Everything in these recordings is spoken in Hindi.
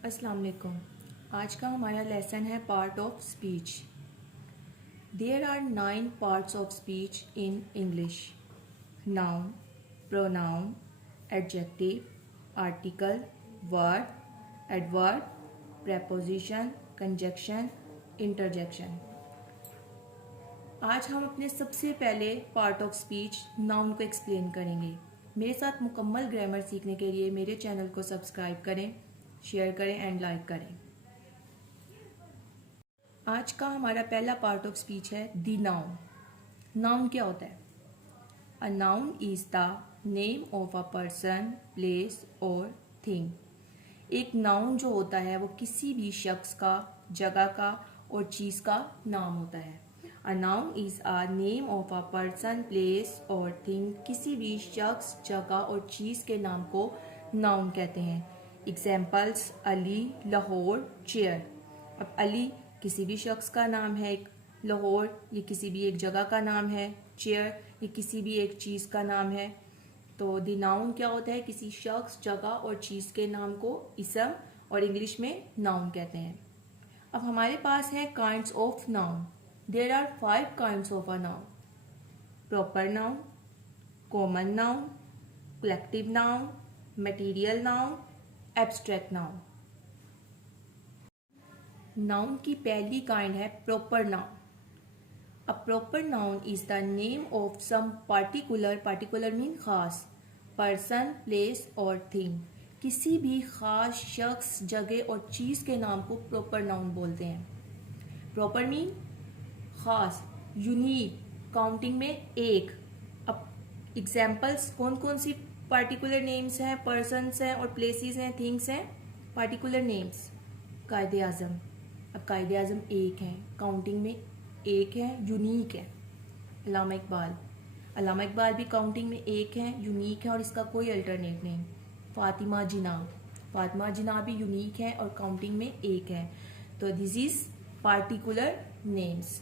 अस्सलाम वालेकुम। आज का हमारा लेसन है part of speech. There are 9 parts of speech in English: noun, pronoun, adjective, article, word, adverb, preposition, conjunction, interjection. आज हम अपने सबसे पहले पार्ट ऑफ स्पीच नाउन को एक्सप्लेन करेंगे। मेरे साथ मुकम्मल ग्रामर सीखने के लिए मेरे चैनल को सब्सक्राइब करें, शेयर करें एंड लाइक करें। आज का हमारा पहला पार्ट ऑफ स्पीच है दी नाउन। नाउन क्या होता है? A noun is the name of a person, place और थिंग। एक नाउन जो होता है वो किसी भी शख्स का, जगह का और चीज़ का नाम होता है। A noun is a name of a person, place और थिंग। किसी भी शख्स, जगह और चीज़ के नाम को नाउन कहते हैं। Examples: Ali, Lahore, chair. अब अली किसी भी शख्स का नाम है, एक लाहौर ये किसी भी एक जगह का नाम है, चेयर ये किसी भी एक चीज़ का नाम है। तो द नाउन क्या होता है? किसी शख्स, जगह और चीज़ के नाम को इसम और इंग्लिश में नाउन कहते हैं। अब हमारे पास है kinds of noun. There are 5 kinds of a noun: proper noun, common noun, collective noun, material noun, abstract noun. Noun की पहली काइंड है proper noun. A proper noun is the name of some particular mean खास, पर्सन, प्लेस और थिंग। किसी भी खास शख्स, जगह और चीज़ के नाम को प्रॉपर नाउन बोलते हैं। प्रॉपर मीन खास, यूनिक, काउंटिंग में एक। अब एग्जाम्पल्स कौन कौन सी पार्टिकुलर नेम्स हैं, पर्सनस हैं और प्लेसेस हैं, थिंग्स हैं? पार्टिकुलर नेम्स: कायदे आज़म। अब कायदे आज़म एक है, काउंटिंग में एक है, यूनिक है। अल्लामा इकबाल भी काउंटिंग में एक है, यूनिक है और इसका कोई अल्टरनेट नहीं। फातिमा जिना भी यूनिक है और काउंटिंग में एक है। तो दिस इज पार्टिकुलर नेम्स।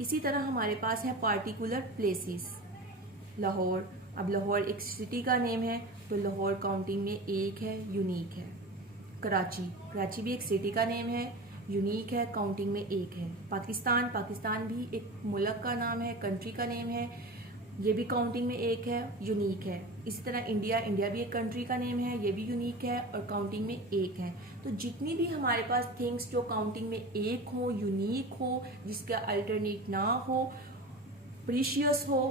इसी तरह हमारे पास है पार्टिकुलर प्लेसेस। लाहौर, अब लाहौर एक सिटी का नेम है तो लाहौर काउंटिंग में एक है, यूनिक है। कराची भी एक सिटी का नेम है, यूनिक है, काउंटिंग में एक है। पाकिस्तान भी एक मुल्क का नाम है, कंट्री का नेम है, ये भी काउंटिंग में एक है, यूनिक है। इसी तरह इंडिया भी एक कंट्री का नेम है, ये भी यूनिक है और काउंटिंग में एक है। तो जितनी भी हमारे पास थिंग्स जो काउंटिंग में एक हो, यूनिक हो, जिसका अल्टरनेट ना हो, प्रीशियस हो,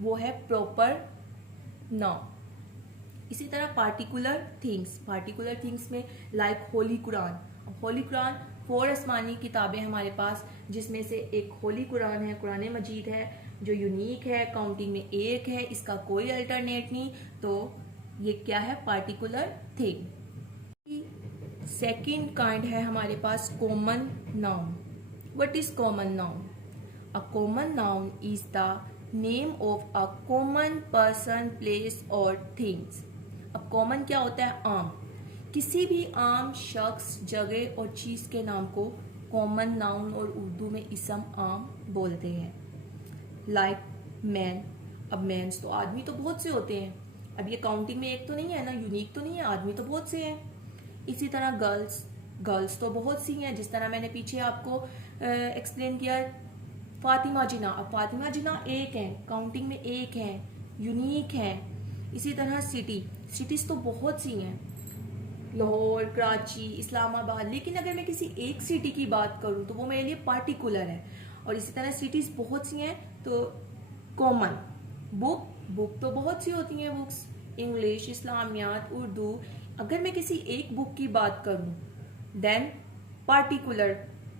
वो है प्रॉपर नाउन। इसी तरह पार्टिकुलर थिंग्स में लाइक होली कुरान। अब होली कुरान 4 आसमानी किताबें हमारे पास, जिसमें से एक होली कुरान है, कुरान मजीद है, जो यूनिक है, काउंटिंग में एक है, इसका कोई अल्टरनेट नहीं। तो ये क्या है? Particular thing. सेकंड काइंड है हमारे पास common noun. What is common noun? A common noun is the name of a common person, place और थिंग्स। अब कॉमन क्या होता है? आम। किसी भी आम शख्स, जगह और चीज़ के नाम को कॉमन नाउन और उर्दू में इसम आम बोलते हैं। Like man. अब मैन्स तो आदमी तो बहुत से होते हैं। अब ये काउंटिंग में एक तो नहीं है ना, यूनिक तो नहीं है, आदमी तो बहुत से हैं। इसी तरह गर्ल्स तो बहुत सी हैं, जिस तरह मैंने पीछे आपको एक्सप्लेन किया। फातिमा जिना, अब फातिमा जिना एक है, काउंटिंग में एक है, यूनिक है। इसी तरह सिटीज तो बहुत सी हैं, लाहौर, कराची, इस्लामाबाद। लेकिन अगर मैं किसी एक सिटी की बात करूं तो वो मेरे लिए पार्टिकुलर है। और इसी तरह सिटीज बहुत सी हैं तो कॉमन। बुक तो बहुत सी होती हैं, बुक्स इंग्लिश, इस्लामियात, उर्दू। अगर मैं किसी एक बुक की बात करूं देन पार्टिकुलर।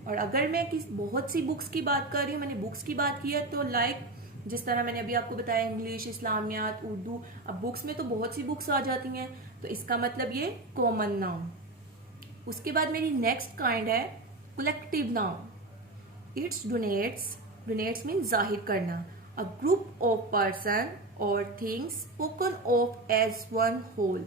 और अगर मैं बहुत सी बुक्स की बात कर रही हूँ, मैंने बुक्स की बात की है, तो लाइक जिस तरह मैंने अभी आपको बताया इंग्लिश, इस्लामियात, उर्दू। अब बुक्स में तो बहुत सी बुक्स आ जाती हैं, तो इसका मतलब ये कॉमन नाउन। उसके बाद मेरी नेक्स्ट काइंड है collective noun. It's donates mean जाहिर करना। अ ग्रुप ऑफ पर्सन और things spoken of as one whole.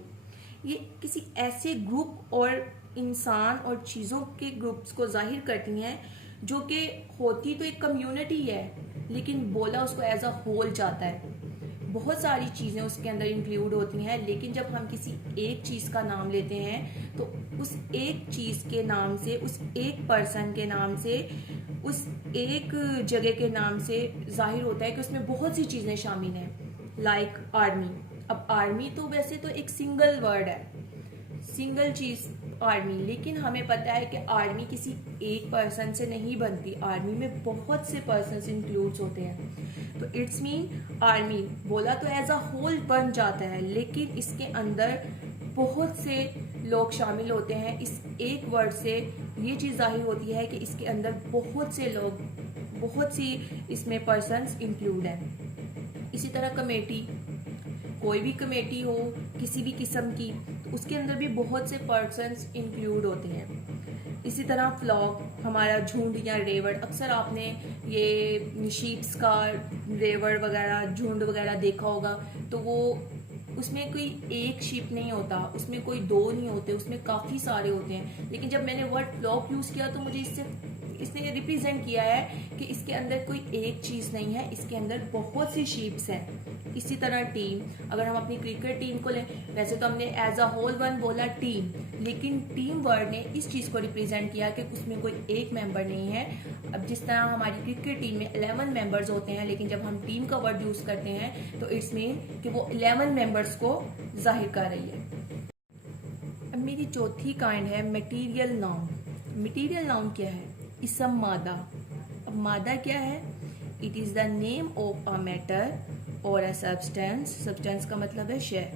ये किसी ऐसे ग्रुप और इंसान और चीज़ों के ग्रुप्स को जाहिर करती हैं जो कि होती तो एक कम्युनिटी है, लेकिन बोला उसको एज अ होल जाता है। बहुत सारी चीज़ें उसके अंदर इंक्लूड होती हैं, लेकिन जब हम किसी एक चीज़ का नाम लेते हैं तो उस एक चीज़ के नाम से, उस एक पर्सन के नाम से, उस एक जगह के नाम से जाहिर होता है कि उसमें बहुत सी चीज़ें शामिल हैं। Like army. अब आर्मी तो वैसे तो एक सिंगल वर्ड है, सिंगल चीज़ आर्मी, लेकिन हमें पता है कि आर्मी किसी एक पर्सन से नहीं बनती, आर्मी में बहुत से पर्सन्स इंक्लूड्स होते हैं। तो इट्स मीन आर्मी बोला तो एज अ होल बन जाता है, लेकिन इसके अंदर बहुत से लोग शामिल होते हैं। इस एक वर्ड से ये चीज़ जाहिर होती है कि इसके अंदर बहुत से लोग, बहुत सी इसमें पर्सन्स इंक्लूड हैं। इसी तरह कमेटी, कोई भी कमेटी हो किसी भी किस्म की, तो उसके अंदर भी बहुत से पर्सन्स इंक्लूड होते हैं। इसी तरह फ्लॉक, हमारा झुंड या रेवड़, अक्सर आपने ये शीप्स का रेवड़ वगैरह, झुंड वगैरह देखा होगा, तो वो उसमें कोई एक शीप नहीं होता, उसमें कोई दो नहीं होते, उसमें काफ़ी सारे होते हैं। लेकिन जब मैंने वर्ड फ्लॉक यूज़ किया तो मुझे इसने रिप्रेजेंट किया है कि इसके अंदर कोई एक चीज़ नहीं है, इसके अंदर बहुत सी शीप्स हैं। इसी तरह टीम, अगर हम अपनी क्रिकेट टीम को लें, वैसे तो हमने एज अ होल वन बोला टीम, लेकिन टीम वर्ड ने इस चीज़ को रिप्रेजेंट किया कि उसमें कोई एक मेंबर नहीं है। अब जिस तरह हमारी क्रिकेट टीम में 11 मेंबर्स होते हैं, लेकिन जब हम टीम का वर्ड यूज़ करते हैं तो इट्स मीन कि वो 11 मेंबर्स को जाहिर कर रही है। अब मेरी चौथी काइंड है मटीरियल नाउन। मटीरियल नाउन क्या है? इसम मादा। अब मादा क्या है? It is the name of a matter और अ सब्सटेंस, सब्सटेंस का मतलब है शय,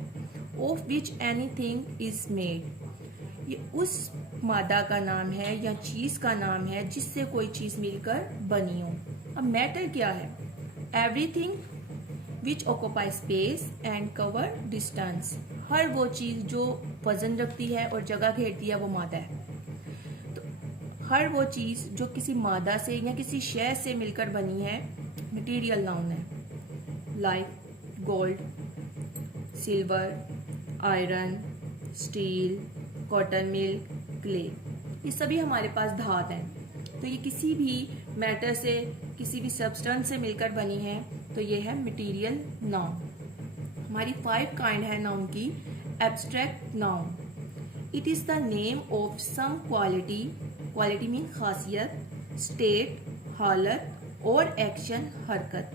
of which anything is made. ये उस मादा का नाम है या चीज़ का नाम है जिससे कोई चीज़ मिलकर बनी हो। अब मैटर क्या है? Everything which occupy space and cover distance. हर वो चीज़ जो वजन रखती है और जगह घेरती है वो मादा है। तो हर वो चीज़ जो किसी मादा से या किसी शय से मिलकर बनी है मटीरियल नाउन है। Like gold, silver, iron, steel, cotton mill, clay, ये सभी हमारे पास धात हैं। तो ये किसी भी मैटर से, किसी भी सब्सटेंस से मिलकर बनी है, तो ये है मटीरियल नाउन। हमारी 5 काइंड है नाउन की। Abstract noun, it is the name of some quality, quality mean खासियत, स्टेट हालत, और एक्शन हरकत।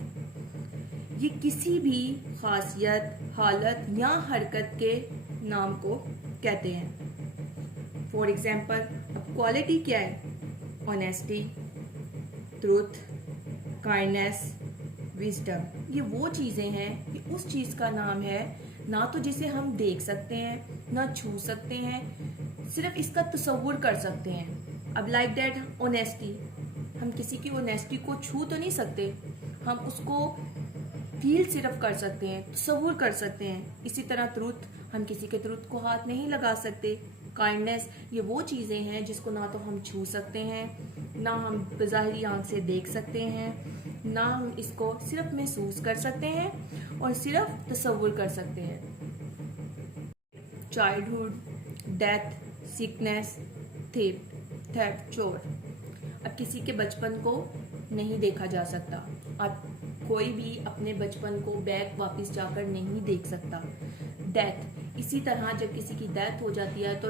ये किसी भी खासियत, हालत या हरकत के नाम को कहते हैं। फॉर एग्जाम्पल, अब क्वालिटी क्या है? Honesty, truth, kindness, wisdom. ये वो चीज़ें हैं, ये उस चीज़ का नाम है ना तो जिसे हम देख सकते हैं, ना छू सकते हैं, सिर्फ इसका तसव्वुर कर सकते हैं। अब लाइक दैट ऑनेस्टी, हम किसी की ऑनेस्टी को छू तो नहीं सकते, हम उसको फील सिर्फ कर सकते हैं, तसव्वुर कर सकते हैं। इसी तरह ट्रूथ, हम किसी के ट्रूथ को हाथ नहीं लगा सकते। काइंडनेस, ये वो चीज़ें हैं जिसको ना तो हम छू सकते हैं, ना हम बज़ाहिरी आंख से देख सकते हैं, ना हम इसको सिर्फ महसूस कर सकते हैं और सिर्फ तसव्वुर कर सकते हैं। चाइल्डहुड, डेथ, सिकनेस, थेफ्ट, चोर। अब किसी के बचपन को नहीं देखा जा सकता, अब कोई भी अपने बचपन को बैक वापस जाकर नहीं देख सकता। डेथ, इसी तरह जब किसी की डेथ हो जाती है तो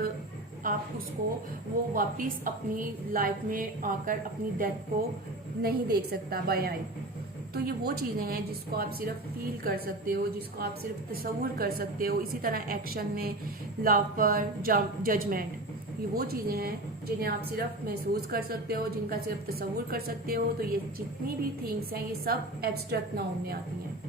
आप उसको, वो वापस अपनी लाइफ में आकर अपनी डेथ को नहीं देख सकता बाय आई। तो ये वो चीज़ें हैं जिसको आप सिर्फ फील कर सकते हो, जिसको आप सिर्फ तसव्वुर कर सकते हो। इसी तरह एक्शन में लाफर, जजमेंट, ये वो चीज़ें हैं जिन्हें आप सिर्फ महसूस कर सकते हो, जिनका सिर्फ तसव्वुर कर सकते हो। तो ये जितनी भी थिंग्स हैं ये सब एब्स्ट्रैक्ट नाउन में आती हैं।